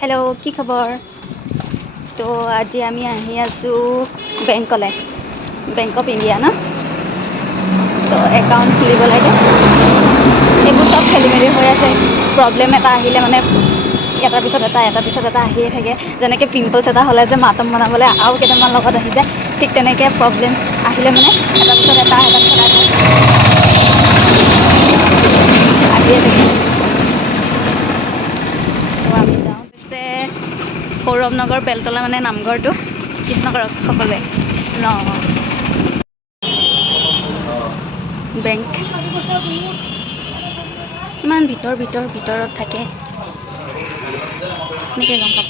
Hello' কি খবৰ? তো আজি আমি আহি আছোঁ বেংকলৈ, বেংক অফ ইণ্ডিয়া ন। তো একাউণ্ট খুলিব লাগে, এইবোৰ চব খেলি মেলি হৈ আছে। প্ৰব্লেম এটা আহিলে মানে এটাৰ পিছত এটা আহিয়ে থাকে। যেনেকৈ পিম্পলছ এটা হ'লে যে মাতম বনাবলৈ আৰু কেইটামান লগত আহি যায়, ঠিক তেনেকৈ প্ৰব্লেম আহিলে মানে এটাৰ পিছত এটা আহিয়ে থাকে। তো আমি যাওঁ পিছে সৌৰভ নগৰ বেলতলা মানে নামঘৰটো। কৃষ্ণ কৰক সকলোৱে, কৃষ্ণ। বেংক ইমান ভিতৰত থাকে, এনেকৈ গম পাব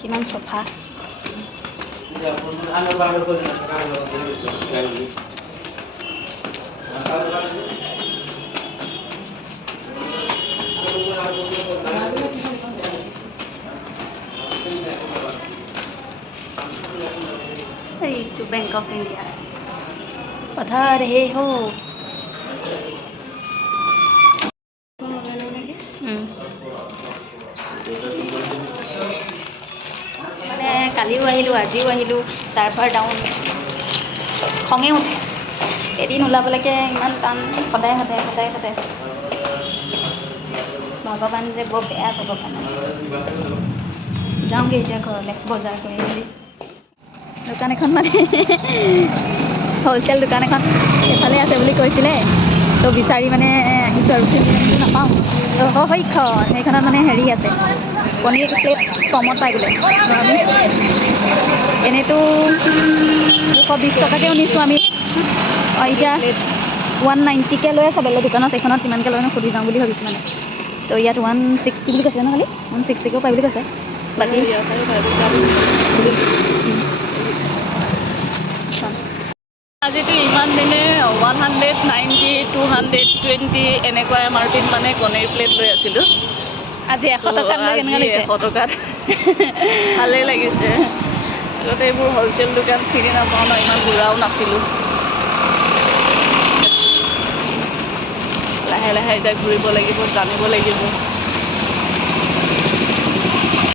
কিমান চফা। এইটো বেংক অফ ইণ্ডিয়া। पधार रहे हो। মানে কালিও আহিলোঁ, আজিও আহিলোঁ, চাৰ্ভাৰ ডাউন, খঙে উঠে। এদিন ওলাবলৈকে ইমান টান, সদায় ভগৱান যে বৰ বেয়া ভগৱান। যাওঁগৈ এতিয়া ঘৰলৈ বজাৰ কৰি মেলি। দোকান এখন মানে হ'লচেল দোকান এখন এফালে আছে বুলি কৈছিলে, তো বিচাৰি মানে আহিছোঁ আৰু চিনি নাপাওঁ। সেইখনত মানে হেৰি আছে, পনীৰ প্লেট কমত পাই বোলে। আমি এনেইতো 220 টকাকৈও নিছোঁ আমি। এতিয়া 190কৈ লৈ আছে বেলেগ দোকানত, এইখনত কিমানকৈ লয়নো সুধি যাওঁ বুলি ভাবিছোঁ মানে। তো ইয়াত 160 বুলি কৈছে ন, খালি 160কৈও পাই বুলি কৈছে। বাকী আজিতো ইমান দিনে 190, 220 এনেকুৱা MRPত মানে কণীৰ প্লেট লৈ আছিলোঁ। আজি 100 টকাত লৈ কেনেকুৱা আজি লাগিছে? 100 টকাত ভালেই লাগিছে। আগতে এইবোৰ হ'লচেল দোকান চিনি নাপাওঁ ন, ইমান ঘূৰাও নাছিলোঁ। লাহে লাহে এতিয়া ঘূৰিব লাগিব, জানিব লাগিব।